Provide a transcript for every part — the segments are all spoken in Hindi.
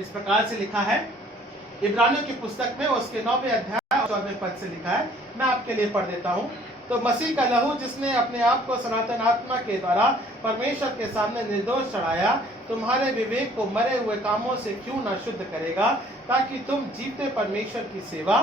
इस प्रकार से लिखा है इब्रानियों की पुस्तक में उसके 9वें अध्याय और 14वें पद से लिखा है। मैं आपके लिए पढ़ देता हूँ। तो मसीह का लहू जिसने अपने आप को सनातन आत्मा के द्वारा परमेश्वर के सामने निर्दोष चढ़ाया, तुम्हारे विवेक को मरे हुए कामों से क्यों ना शुद्ध करेगा, ताकि तुम जीते परमेश्वर की सेवा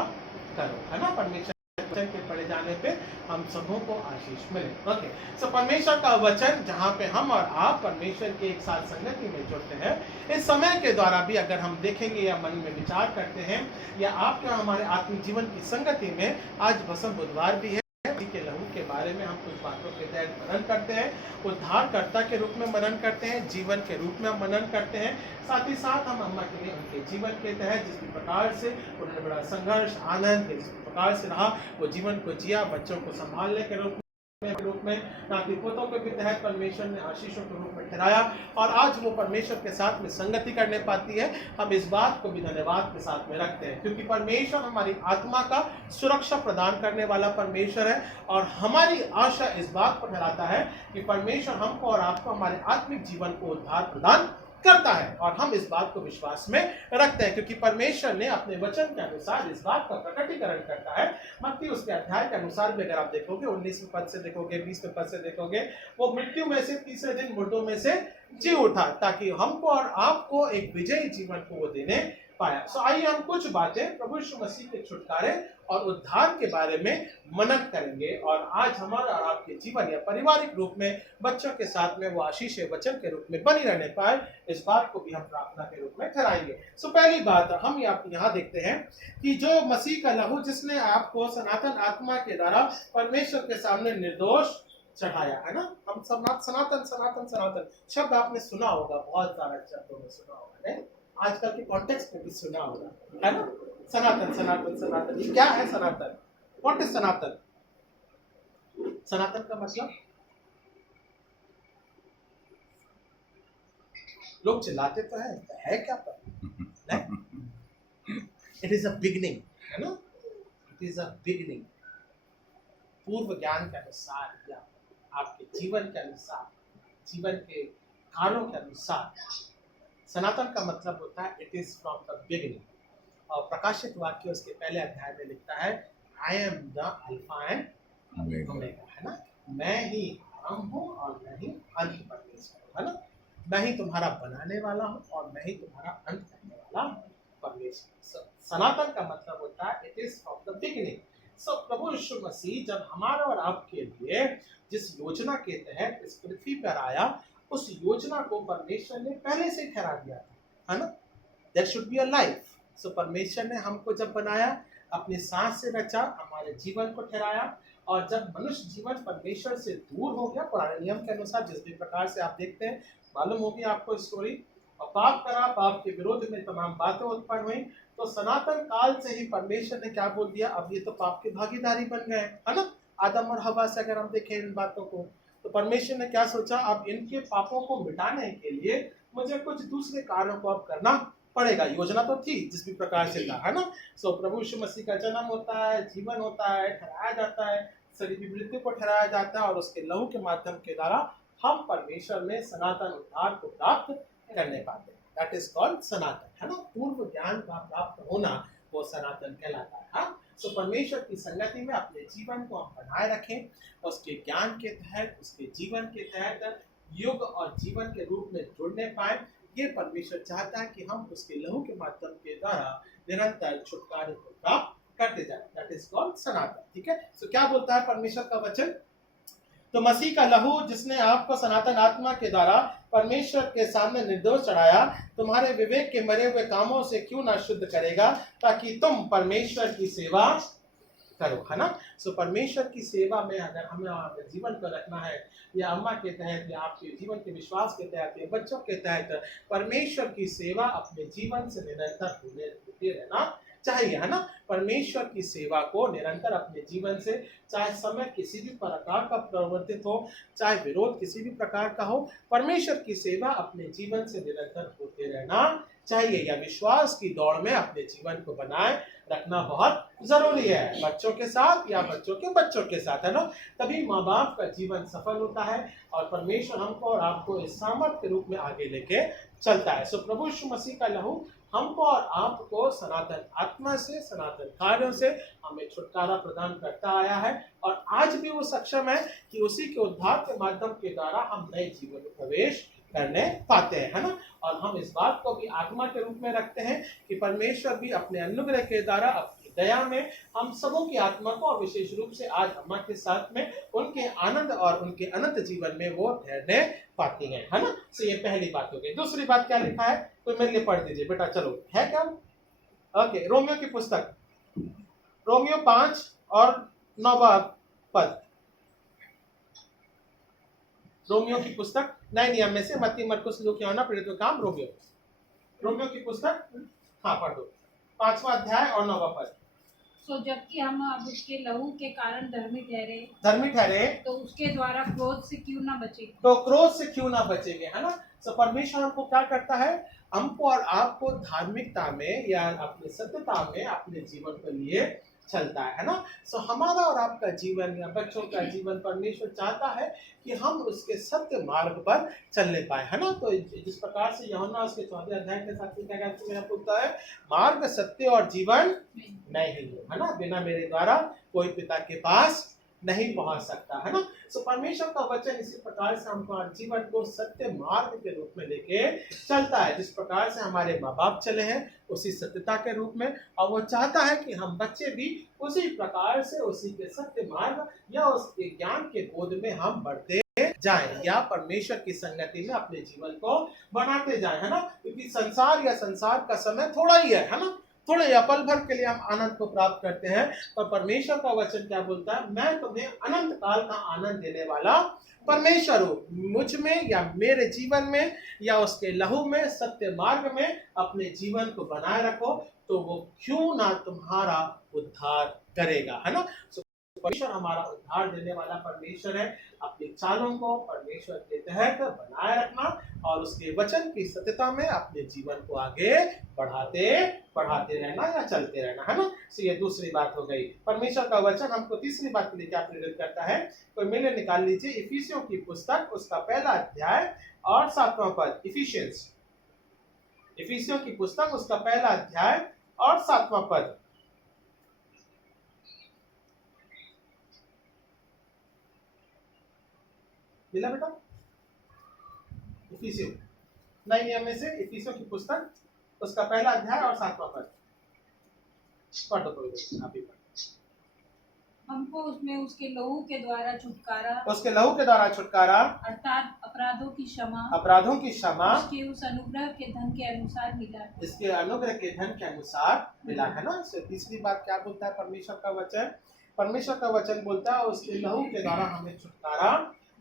करो। है ना, परमेश्वर के पढ़े जाने पे हम सबों को आशीष मिले। ओके, सो परमेश्वर का वचन जहाँ पे हम और आप परमेश्वर के एक साथ संगति में जुड़ते हैं, इस समय के द्वारा भी अगर हम देखेंगे या मन में विचार करते हैं या आपके हमारे आत्मिक जीवन की संगति में, आज बसंत बुधवार भी है के लहू के बारे में हम कुछ बातों के तहत मनन करते हैं, उद्धारकर्ता के रूप में मनन करते हैं, जीवन के रूप में हम मनन करते हैं। साथ ही साथ हम अम्मा के लिए उनके जीवन के तहत जिस प्रकार से उन्होंने बड़ा संघर्ष आनंद जिस प्रकार से रहा वो जीवन को जिया, बच्चों को संभालने के रूप में नाती पोतों के भी तहत परमेश्वर ने आशीषों के रूप में ठहराया और आज वो परमेश्वर के साथ में संगति करने पाती है। हम इस बात को भी धन्यवाद के साथ में रखते हैं क्योंकि परमेश्वर हमारी आत्मा का सुरक्षा प्रदान करने वाला परमेश्वर है और हमारी आशा इस बात पर ठहराता है कि परमेश्वर हमको और आपको हमारे आत्मिक जीवन को उद्धार प्रदान करता है और हम इस बात को विश्वास में रखते हैं क्योंकि परमेश्वर ने अपने वचन के अनुसार इस बात का प्रकटीकरण करता है। मत्ती उसके अध्याय के अनुसार भी अगर आप देखोगे 19वें पद से देखोगे, 20वें पद से देखोगे, वो मृत्यु में से तीसरे दिन मुर्दों में से जी उठा ताकि हमको और आपको एक विजयी जीवन को वो देने पाया। सो आइए हम कुछ बातें प्रभु यीशु मसीह के छुटकारे और उद्धार के बारे में मनन करेंगे और आज हमारा और आपके जीवन या पारिवारिक रूप में बच्चों के साथ में वो आशीष वचन के रूप में बनी रहने पाए, इस बात को भी हम प्रार्थना के रूप में ठहराएंगे। सो पहली बात हम यहाँ देखते हैं कि जो मसीह का लहू जिसने आपको सनातन आत्मा के द्वारा परमेश्वर के सामने निर्दोष चढ़ाया, है ना। हम सनातन सनातन सनातन शब्द आपने सुना होगा, बहुत सारे शब्दों में सुना होगा, नहीं आजकल के कॉन्टेक्स्ट में भी सुना होगा, है ना। सनातन सनातन सनातन, ये क्या है सनातन? व्हाट इज सनातन? सनातन का मतलब, लोग चिल्लाते तो है क्या पर? इट इज अ बिगिनिंग, है ना, इट इज अ बिगिनिंग। पूर्व ज्ञान के अनुसार या आपके जीवन के अनुसार, जीवन के कारणों के अनुसार सनातन का मतलब होता है it is from the beginning. और प्रकाशित वाक्य उसके पहले अध्याय में लिखता है I am the alpha and omega, है ना। मैं ही आरंभ हूँ और मैं ही अंत परमेश्वर हूँ, है ना। मैं ही तुम्हारा बनाने वाला हूँ और मैं ही तुम्हारा अंत करने वाला परमेश्वर। सनातन का मतलब होता है it is from the beginning. So प्रभु यीशु मसीह जब हमारा और आपके लिए जिस योजना के तहत इस पृथ्वी पर आया, उस योजना को परमेश्वर ने पहले से ठहरा दिया था, है ना। There should be a life. So परमेश्वर ने हमको जब बनाया, अपने सांस से रचा, हमारे जीवन को ठहराया और जब मनुष्य जीवन परमेश्वर से दूर हो गया पुराने नियम के अनुसार, जिस भी प्रकार से आप देखते हैं, मालूम होगी आपको स्टोरी, और पाप करा, पाप के विरोध में तमाम बातें उत्पन्न हुई, तो सनातन काल से ही परमेश्वर ने क्या बोल दिया, अब ये तो पाप की भागीदारी बन गए, है ना। आदम और हवा से अगर हम देखें इन बातों को, तो परमेश्वर ने क्या सोचा, अब इनके पापों को मिटाने के लिए मुझे कुछ दूसरे कार्यों को अब करना पड़ेगा। योजना तो थी जिस भी प्रकार से था, है ना। सो प्रभु यीशु मसीह का जन्म होता है, जीवन होता है, ठहराया जाता है, शरीर की मृत्यु को ठहराया जाता है और उसके लहू के माध्यम के द्वारा हम परमेश्वर में सनातन उद्धार को प्राप्त करने पाते हैं। दैट इज कॉल्ड सनातन, है ना। पूर्व ज्ञान का प्राप्त होना वो सनातन कहलाता है। हाँ, सो परमेश्वर की संगति में अपने जीवन को हम बनाए रखें, उसके ज्ञान के तहत, उसके जीवन के तहत युग और जीवन के रूप में जुड़ने पाए, ये परमेश्वर चाहता है कि हम उसके लहू के माध्यम के द्वारा निरंतर छुटकारे को प्राप्त करते जाए। दैट इज कॉल्ड सनातन, ठीक है। सो क्या बोलता है परमेश्वर का वचन? तो मसीह का लहू जिसने आपको सनातन आत्मा के द्वारा परमेश्वर के सामने निर्दोष चढ़ाया, तुम्हारे विवेक के मरे हुए कामों से क्यों ना शुद्ध करेगा, ताकि तुम परमेश्वर की सेवा करो, है ना। सो परमेश्वर की सेवा में अगर हमें अपने जीवन को रखना है, या अम्मा के तहत या आपके जीवन के विश्वास के तहत या बच्चों के तहत परमेश्वर की सेवा अपने जीवन से निरंतर होते रहना चाहिए, है ना। परमेश्वर की सेवा को निरंतर अपने जीवन से, चाहे समय किसी भी प्रकार का प्रवर्तित हो, चाहे विरोध किसी भी प्रकार का हो, परमेश्वर की सेवा अपने जीवन से निरंतर होते रहना चाहिए। या विश्वास की दौड़ में अपने जीवन को बनाए रखना बहुत जरूरी है, बच्चों के साथ या बच्चों के बच्चों के साथ, है ना। तभी माँ बाप का जीवन सफल होता है और परमेश्वर हमको और आपको इस सामर्थ के रूप में आगे लेके चलता है। सो प्रभु यीशु मसीह का लहू हमको और आपको सनातन आत्मा से, सनातन कार्यों से हमें छुटकारा प्रदान करता आया है, और आज भी वो सक्षम है कि उसी के उद्धार के माध्यम के द्वारा हम नए जीवन में प्रवेश करने पाते हैं, है ना। और हम इस बात को भी आत्मा के रूप में रखते हैं कि परमेश्वर भी अपने अनुग्रह के द्वारा, अपनी दया में हम सबों की आत्मा को, और विशेष रूप से आज अम्मा के साथ में उनके आनंद और उनके अनंत जीवन में वो ठहरने पाती हैं, है ना। तो ये पहली बात हो गई। दूसरी बात क्या लिखा है, तो मेरे लिए पढ़ दीजिए बेटा, चलो है क्या। ओके, रोमियो की पुस्तक, रोमियो 5 और 9वां पद, रोमियो की पुस्तक 9 नियम में से मत्ती, मरकुस, लूका, यूहन्ना, प्रेरितों के काम, रोमियो, रोमियो की पुस्तक, हाँ पढ़ दो, 5वां अध्याय और 9वां पद। सो जबकि हम अब उसके लहू के कारण धर्मी ठहरे तो उसके द्वारा क्रोध से क्यों ना बचे। तो क्रोध से क्यों ना बचेंगे, है ना। तो परमेश्वर हमको क्या करता है, हमको और आपको धार्मिकता में या अपने सत्यता में अपने जीवन के लिए चलता है ना। सो हमारा और आपका जीवन या बच्चों का जीवन परमेश्वर चाहता है कि हम उसके सत्य मार्ग पर चलने पाए, है ना। तो जिस प्रकार से यूहन्ना उसके 14 अध्याय के साथ क्या कहते हैं, पूछता है मार्ग, सत्य और जीवन नहीं है ना, बिना मेरे द्वारा कोई पिता के पास नहीं पहुंच सकता, है ना। सो परमेश्वर का वचन इसी प्रकार से हमको जीवन को सत्य मार्ग के रूप में लेके चलता है, जिस प्रकार से हमारे माँ बाप चले हैं उसी सत्यता के रूप में, और वो चाहता है कि हम बच्चे भी उसी प्रकार से उसी के सत्य मार्ग या उसके ज्ञान के बोध में हम बढ़ते जाएं, या परमेश्वर की संगति में अपने जीवन को बनाते जाएं, है ना। क्योंकि संसार या संसार का समय थोड़ा ही है ना, थोड़े या पल भर के लिए हम आनंद को प्राप्त करते हैं, पर परमेश्वर का वचन क्या बोलता है, मैं तुम्हें अनंत काल का आनंद देने वाला परमेश्वर हूँ। मुझ में या मेरे जीवन में या उसके लहू में, सत्य मार्ग में अपने जीवन को बनाए रखो, तो वो क्यों ना तुम्हारा उद्धार करेगा, है ना। परमेश्वर हमारा उद्धार देने वाला परमेश्वर है। अपनी चालों को परमेश्वर के तहत बनाए रखना और उसके वचन की सत्यता में अपने जीवन को आगे बढ़ाते रहना या चलते रहना, है ना। तो ये दूसरी बात हो गई। परमेश्वर का वचन हमको तीसरी बात के लिए क्या प्रेरित करता है, तो मेले निकाल लीजिए इफिसियों की पुस्तक, उसका पहला अध्याय और 7वां पद। इफिसियों की पुस्तक, उसका पहला अध्याय और 7वां पद। मिला बेटा, इफिसियों 9 नियम में से इफिसियों की पुस्तक, उसका पहला अध्याय और 7वां पद पढ़ो, आप ही पढ़ो। हमको उसमें उसके लहू के द्वारा छुटकारा, अर्थात अपराधों की क्षमा उसके उस अनुग्रह के धन के अनुसार मिला, इसके अनुग्रह के धन के अनुसार मिला, है ना। तीसरी बात क्या बोलता है परमेश्वर का वचन, परमेश्वर का वचन बोलता है उसके लहू के द्वारा हमें छुटकारा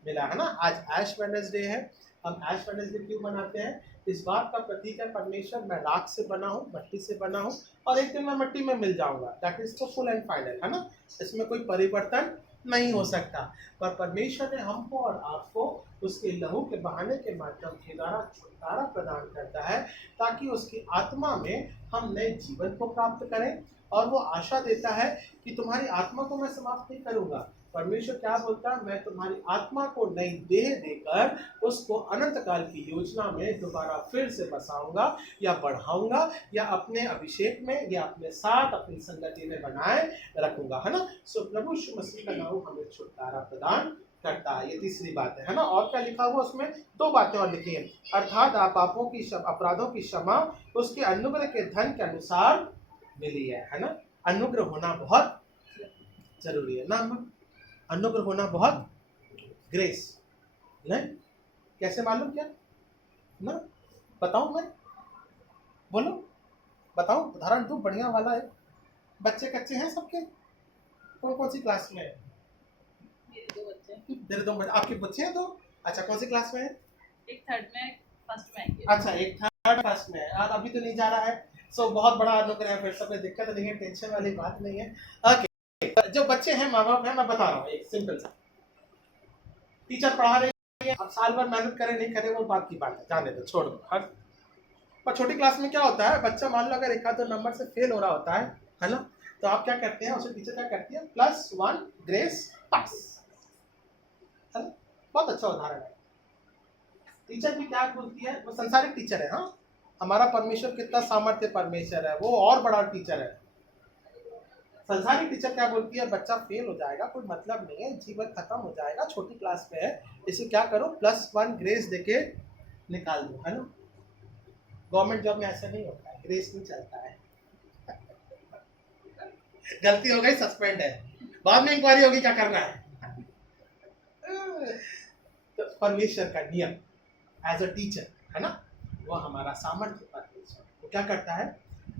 मिला, है ना। आज ऐश वेडनेसडे है। हम ऐश वेडनेसडे क्यों मनाते हैं, इस बात का प्रतीक है परमेश्वर मैं राख से बना हूँ, मिट्टी से बना हूँ, और एक दिन मैं मिट्टी में मिल जाऊंगा, दैट इज तो फुल एंड फाइनल, है ना। इसमें कोई परिवर्तन नहीं हो सकता। पर परमेश्वर ने हमको और आपको उसके लहू के बहाने के माध्यम के द्वारा छुटकारा प्रदान करता है, ताकि उसकी आत्मा में हम नए जीवन को प्राप्त करें, और वो आशा देता है कि तुम्हारी आत्मा को मैं समाप्त नहीं करूंगा। परमेश्वर क्या बोलता है, मैं तुम्हारी आत्मा को नई देह देकर उसको अनंत काल की योजना में दोबारा फिर से बसाऊंगा या बढ़ाऊंगा, या अपने अभिषेक में या अपने साथ अपनी संगति में बनाए रखूंगा, है ना। सो प्रभु यीशु मसीह का नाम हमें छुटकारा प्रदान करता है। ये तीसरी बात है ना। और क्या लिखा हुआ उसमें, 2 बातें और लिखी हैं, अर्थात आप पापों की अपराधों की क्षमा उसके अनुग्रह के धन के अनुसार मिली है ना। अनुग्रह होना बहुत जरूरी है ना, अनुग्रह होना बहुत, ग्रेस नहीं, कैसे मालूम क्या ना, बताऊं मैं, बोलो बताऊं, उदाहरण दो बढ़िया वाला है। बच्चे कच्चे हैं सबके, कौन सी क्लास में है, मेरे 2 बच्चे, आपके बच्चे हैं 2, अच्छा कौन सी क्लास में है, एक थर्ड में, फर्स्ट में, अच्छा एक थर्ड क्लास में है, और अभी तो नहीं जा रहा है। सो बहुत बड़ा अनुग्रह है, फिर सब दिक्कत नहीं है, टेंशन वाली बात नहीं है। ओके, जो बच्चे हैं माँ बाप हैं, मैं बता रहा हूँ एक सिंपल सा, टीचर पढ़ा रहे हैं, अब साल भर मेहनत करे नहीं करे वो बात की बात है, जाने दो, छोड़ दो। पर छोटी क्लास में क्या होता है, बच्चा मान लो अगर 1-2 नंबर से फेल हो रहा होता है ना, तो आप क्या करते हैं, उसे टीचर क्या करती है, +1 ग्रेस पास, है ना। बहुत अच्छा उदाहरण है। टीचर भी क्या बोलती है, वो संसारिक टीचर है। हाँ, हमारा परमेश्वर कितना सामर्थ्य परमेश्वर है, वो और बड़ा टीचर है। संसारिक टीचर क्या बोलती है, बच्चा फेल हो जाएगा, कोई मतलब नहीं है, जीवन खत्म हो जाएगा, छोटी क्लास में है, इसे क्या करो +1 ग्रेस देके निकाल दो, है ना। गवर्नमेंट जॉब में ऐसा नहीं होता है, ग्रेस नहीं चलता है। गलती हो गई, सस्पेंड है, बाद में इंक्वायरी होगी, क्या करना है। तो परमेश्वर का नियम एज अ टीचर, है ना, वो हमारा सामर्थ्य परमेश्वर वो क्या करता है,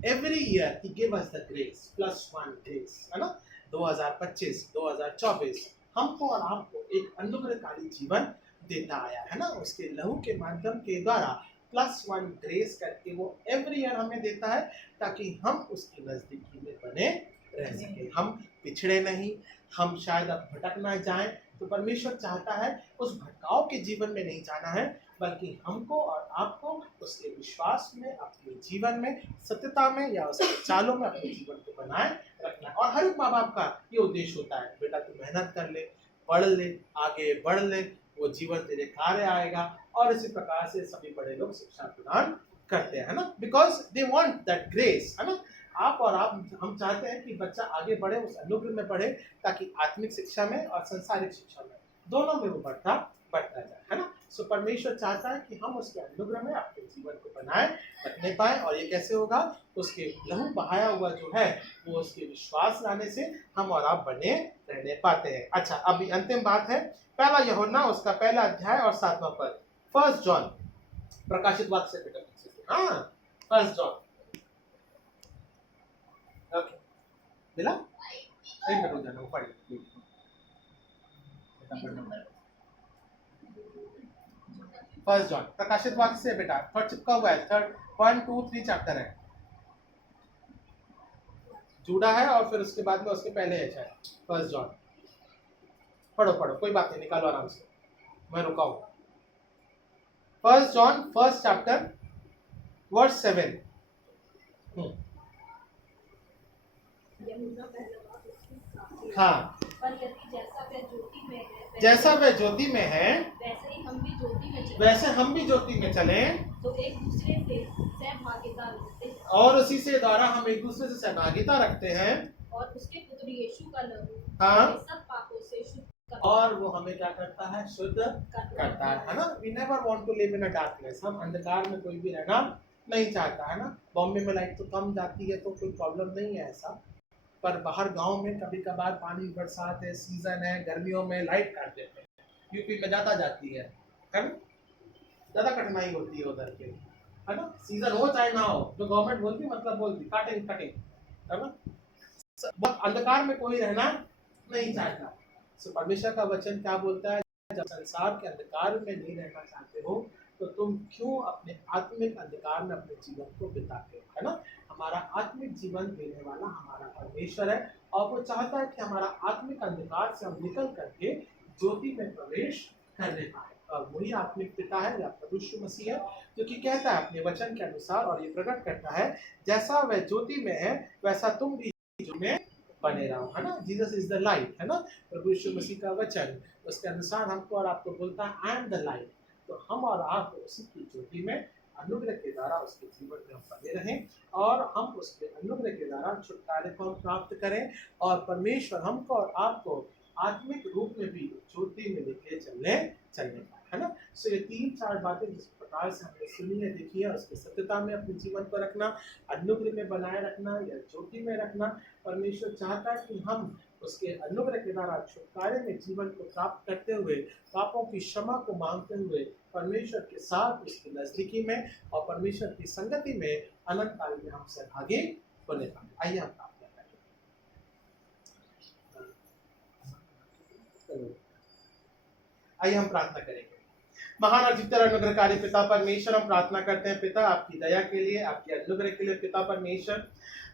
every year he give us the grace, +1 grace, है ना। 2025 2024 हमको और आपको एक अनुग्रहकारी जीवन देता आया है ना, उसके लहू के माध्यम के द्वारा +1 ग्रेस करके वो एवरी ईयर हमें देता है, ताकि हम उसकी नजदीकी में बने रह सके, हम पिछड़े नहीं, हम शायद अब भटक ना जाएं। तो परमेश्वर चाहता है उस भटकाव के जीवन में नहीं जाना है, बल्कि हमको और आपको उसके विश्वास में, अपने जीवन में, सत्यता में या उसके चालों में अपने जीवन को बनाए रखना है। और हर एक माँ बाप का ये उद्देश्य होता है, बेटा तू मेहनत कर ले, पढ़ ले, आगे बढ़ ले, वो जीवन तेरे कार्य आएगा। और इसी प्रकार से सभी बड़े लोग शिक्षा प्रदान करते हैं, है ना, because they want that grace, है ना। आप और आप, हम चाहते हैं कि बच्चा आगे बढ़े, उस अनुग्रह में बढ़े, ताकि आत्मिक शिक्षा में और संसारिक शिक्षा में दोनों में वो बढ़ता जाए, है ना। सो परमेश्वर चाहता है कि हम उसके अनुग्रह में अपने जीवन को बनाए रखने पाए। और ये कैसे होगा, उसके लहू बहाया हुआ जो है वो उसके विश्वास लाने से हम और आप बने रहने पाते हैं। अच्छा, अभी अंतिम बात है, पहला यूहन्ना उसका पहला अध्याय और 7वां पद, 1 जॉन, प्रकाशित वाक्य से बेटा, हाँ 1 जॉन, ओके मिला, एक मिनट हो जाना, वो पढ़ 1 जॉन प्रकाशित वाक्य से बेटा, थर्ड चिपका हुआ है, 1 2 3 चैप्टर है, जूडा है और फिर उसके बाद में उसके पहले है शायद 1 जॉन। पढ़ो पढ़ो, कोई बात नहीं, निकालो आराम से, मैं रुका हूँ। 1 जॉन 1 चैप्टर वर्स 7। हाँ, पर यदि जैसा वह ज्योति में है वैसे ही हम भी ज्योति में चलें, वैसे हम भी ज्योति में चलें, तो एक दूसरे से सहभागिता रखते हैं, और उसी से द्वारा हम एक दूसरे से सहभागिता रखते हैं, और उसके पुत्र यीशु का लहू हाँ, हमें सब पापों से शुद्ध करता और वो हमें क्या करता है, शुद्ध करता है ना। We never want to live in a darkness, हम अंधकार में कोई भी रहना नहीं चाहता, है ना। बॉम्बे में लाइट तो कम जाती है तो कोई प्रॉब्लम नहीं है ऐसा, पर बाहर गांव में कभी कभार पानी, बरसात है, सीजन है, गर्मियों में लाइट काट देते हैं, यूपी में जाता जाती है ना, ज़्यादा कठिनाई होती है उधर के, है ना। सीजन हो चाहे ना हो, जो गवर्नमेंट बोलती मतलब बोलती, काटिंग है ना। अंधकार में कोई रहना नहीं चाहता। सो परमेश्वर का वचन क्या बोलता है, जब संसार के अंधकार में नहीं रहना चाहते हो तो तुम क्यों अपने आत्मिक अंधकार में अपने जीवन को बिताते हो, है ना। हमारा आत्मिक जीवन देने वाला हमारा परमेश्वर है, और वो चाहता है कि हमारा आत्मिक अंधकार से हम निकल करके ज्योति में प्रवेश करने पाए। और वही आत्मिक पिता है या प्रभु यीशु मसीह है, जो कि कहता है अपने वचन के अनुसार, और ये प्रकट करता है, जैसा वह ज्योति में है वैसा तुम भी ज्योति में बने रहो, है ना। जीसस इज द लाइट, है ना। प्रभु यीशु मसीह का वचन उसके अनुसार हमको और आपको बोलता है आई एम द लाइट। तो हम और आप उसी की ज्योति में अनुग्रह के द्वारा उसके जीवन में हम बने रहें, और हम उसके अनुग्रह के द्वारा छुटकारे को हम प्राप्त करें, और परमेश्वर हमको और आपको आत्मिक रूप में भी ज्योति में लेके चलने पाए, है ना। सो ये 3-4 बातें जिस प्रकार से हमने सुनी है, देखी है, उसकी सत्यता में अपने जीवन को रखना, अनुग्रह में बनाए रखना या ज्योति में रखना। परमेश्वर चाहता है कि हम उसके अनुग्रह के द्वारा छुटकारे में जीवन को प्राप्त करते हुए, पापों की क्षमा को मांगते हुए, परमेश्वर के साथ उसकी नजदीकी में और परमेश्वर की संगति में अनंत काल में हम सहभागी बने पाए। आइए हम प्रार्थना करें, आइए हम प्रार्थना करेंगे। महान और जीवित अनुग्रहकारी पिता परमेश्वर, हम प्रार्थना करते हैं पिता आपकी दया के लिए, आपके अनुग्रह के लिए पिता परमेश्वर,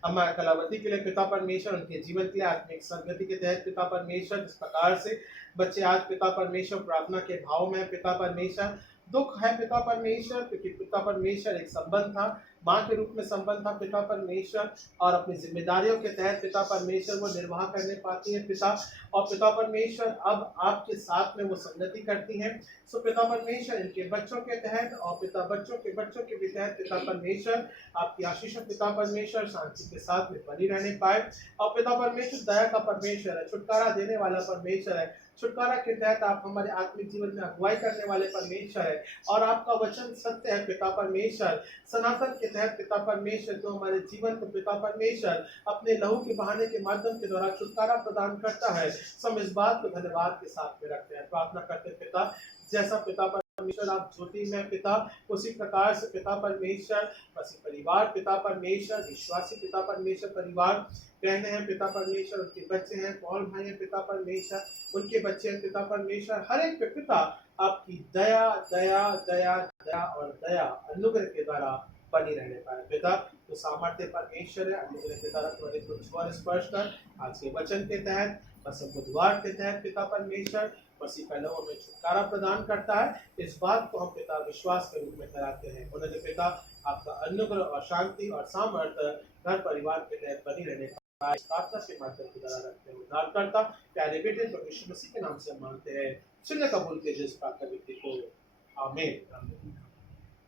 अम्मा कलावती के लिए पिता परमेश्वर, उनके जीवन के लिए आत्मिक संगति के तहत पिता परमेश्वर, जिस प्रकार से बच्चे आज पिता परमेश्वर प्रार्थना के भाव में पिता परमेश्वर, दुख है पिता परमेश्वर, क्योंकि पिता परमेश्वर एक संबंध था माँ के रूप में संबंध था पिता परमेश्वर, और अपनी जिम्मेदारियों के तहत पिता परमेश्वर वो निर्वाह करने पाती है पिता, और पिता परमेश्वर अब आपके साथ में वो संगति करती हैं। सो पिता परमेश्वर इनके बच्चों के तहत और पिता बच्चों के भी तहत पिता परमेश्वर आपकी आशीष पिता परमेश्वर शांति के साथ में बनी रहने पाए। और पिता परमेश्वर दया का परमेश्वर है, छुटकारा देने वाला परमेश्वर है, छुटकारा के तहत आप हमारे आत्मिक जीवन में अगुवाई करने वाले परमेश्वर है, और आपका वचन सत्य है पिता परमेश्वर। सनातन के तहत पिता परमेश्वर जो हमारे जीवन को पिता परमेश्वर अपने लहू के बहाने के माध्यम के द्वारा छुटकारा प्रदान करता है। हम इस बात को धन्यवाद के साथ में रखते हैं, प्रार्थना करते हैं पिता, जैसा पिता परमेश्वर आप ज्योति में पिता, उसी प्रकार से पिता परमेश्वर मसीह परिवार पिता परमेश्वर, विश्वासी पिता परमेश्वर परिवार, बहने हैं पिता परमेश्वर, उनके बच्चे हैं, पौल भाई हैं पिता परमेश्वर, उनके बच्चे हैं पिता परमेश्वर, हर एक पे पिता आपकी दया दया दया दया और दया अनुग्रह के द्वारा बनी रहने पाए पिता। तो सामर्थ्य परमेश्वर है, अनुग्रह के द्वारा तुम्हारे को छुआ स्पर्श कर आज के वचन के तहत बस बुधवार के तहत पिता परमेश्वर मसीह का लहू में छुटकारा प्रदान करता है। इस बात को हम पिता विश्वास के रूप में कराते हैं। उन्होंने पिता आपका अनुग्रह और शांति और सामर्थ्य घर परिवार के तहत बनी रहने का प्रार्थना के माध्यम के द्वारा रखते हैं। उद्धार करता प्यारे बेटे प्रभु यीशु मसीह के नाम से हम मांगते हैं, सुनने कबूल कीजिए इस प्रार्थना विनती को, आमीन।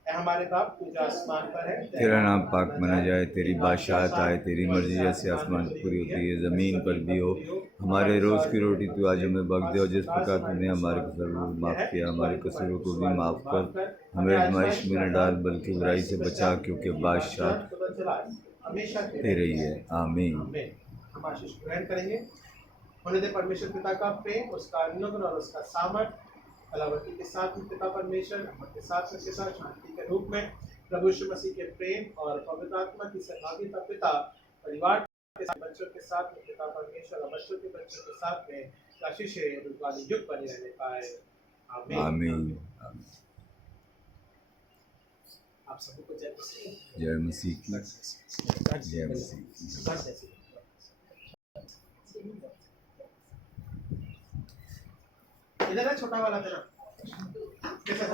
हमारे बाप तुझे आसमान पर है, तेरा नाम पाक माना जाए, तेरी बादशाहत आए, तेरी मर्जी जैसे आसमान पर पूरी होती है ज़मीन पर भी हो। हमारे रोज़ की रोटी तू आज हमें बख्श दे, और जिस प्रकार तूने हमारे कसूरों को माफ़ किया, हमारे कसूरों को भी माफ़ कर। हमें आजमाइश में न डाल, बल्कि बुराई से बचा, क्योंकि बादशाह तेरे ही है, आमीन। हम आशीष ग्रहण करेंगे। होने दे परमेश्वर पिता का प्रेम, उसका अनुग्रह और उसका सामर्थ्य कलावती के साथ में पिता परमेश्वर, हमारे साथ में पिता शांति के रूप में प्रभु यीशु मसीह के प्रेम और पवित्र आत्मा की सहभागिता पिता परिवार के साथ, बच्चों के साथ में पिता परमेश्वर और बच्चों के बच्चों के साथ में आशीष वाली युग बनी रहने पाए, आमीन। आमीन। आप सबको जय मसीह। जय मसीह की, जय मसीह की। इधर है छोटा वाला तेरा कैसा